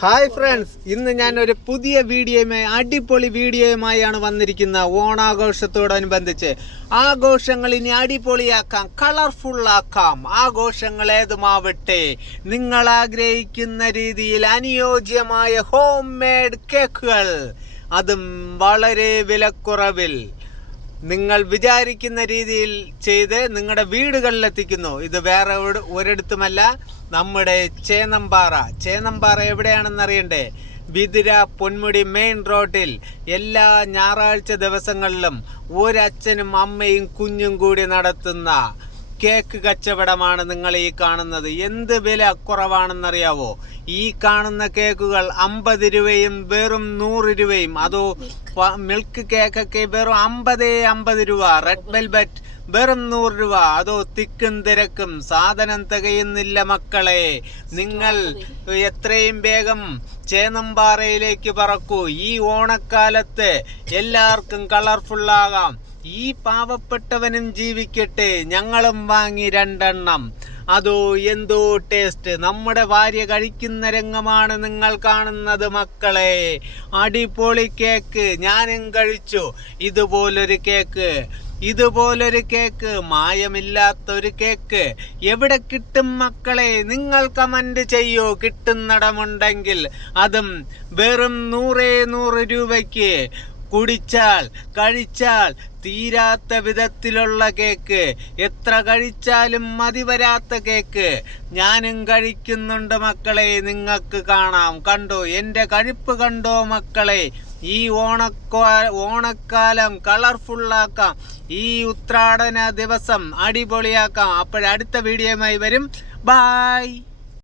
Hi friends ഇന്ന് ഞാൻ ഒരു പുതിയ വീഡിയോയുമായി അടിപൊളി വീഡിയോയുമായാണ് വന്നിരിക്കുന്നത്. ഓണാഘോഷത്തോടനുബന്ധിച്ച് ആഘോഷങ്ങൾ ഇനി അടിപൊളിയാക്കാം കളർഫുൾ ആക്കാം. ആഘോഷങ്ങൾ ഏതുമാവട്ടെ നിങ്ങൾ ആഗ്രഹിക്കുന്ന രീതിയിൽ അനുയോജ്യമായ ഹോം മെയ്ഡ് കേക്കുകൾ അതും വളരെ വിലക്കുറവിൽ. നിങ്ങൾ വിചാരിക്കുന്ന രീതിയിൽ ചെയ്ത് നിങ്ങളുടെ വീടുകളിൽ എത്തിക്കുന്നു ഇത് വേറെ ഒരു- ഒരിടത്തുമല്ല നമ്മുടെ ചേന്നമ്പാറ. ചേന്നമ്പാറ എവിടെയാണെന്ന് അറിയണ്ടേ? ബിദിര പൊന്മുടി മെയിൻ റോഡിൽ എല്ലാ ഞായറാഴ്ച ദിവസങ്ങളിലും ഒരച്ഛനും അമ്മയും കുഞ്ഞും കൂടി നടത്തുന്ന കേക്ക് കച്ചവടമാണ് നിങ്ങൾ ഈ കാണുന്നത്. എന്ത് വില കുറവാണെന്നറിയാവോ? ഈ കാണുന്ന കേക്കുകൾ അമ്പത് രൂപയും വെറും നൂറ് രൂപയും. അതോ മിൽക്ക്. കേക്കൊക്കെ വെറും അമ്പതേ അമ്പത് രൂപ. റെഡ് വെൽബറ്റ് വെറും നൂറ് രൂപ. അതോ തിക്കും തിരക്കും. സാധനം തികയുന്നില്ല മക്കളെ. നിങ്ങൾ എത്രയും വേഗം ചേന്നമ്പാറയിലേക്ക് പറക്കൂ. ഈ ഓണക്കാലത്ത് എല്ലാവർക്കും കളർഫുള്ളാകാം ഈ പാവപ്പെട്ടവനും ജീവിക്കട്ടെ ഞങ്ങളും വാങ്ങി രണ്ടെണ്ണം. അതോ എന്തോ ടേസ്റ്റ് നമ്മുടെ ഭാര്യ കഴിക്കുന്ന രംഗമാണ് നിങ്ങൾ കാണുന്നത് മക്കളെ. അടിപൊളി കേക്ക് ഞാനും കഴിച്ചു. ഇതുപോലൊരു കേക്ക് ഇതുപോലൊരു കേക്ക് മായമില്ലാത്തൊരു കേക്ക് എവിടെ കിട്ടും മക്കളെ? നിങ്ങൾ കമന്റ് ചെയ്യൂ. കിട്ടുന്നിടമുണ്ടെങ്കിൽ അതും വെറും നൂറേ നൂറ് രൂപയ്ക്ക്. കുടിച്ചാൽ കഴിച്ചാൽ തീരാത്ത വിധത്തിലുള്ള കേക്ക്. എത്ര കഴിച്ചാലും മതി വരാത്ത കേക്ക്. ഞാനും കഴിക്കുന്നുണ്ട് മക്കളെ നിങ്ങൾക്ക് കാണാം. കണ്ടോ എന്റെ കഴിപ്പ് കണ്ടോ മക്കളെ? ഈ ഓണക്കോ ഓണക്കാലം കളർഫുള്ളാക്കാം. ഈ ഉത്രാടന ദിവസം അടിപൊളിയാക്കാം. അപ്പോഴടുത്ത വീഡിയോയുമായി വരും. ബായ്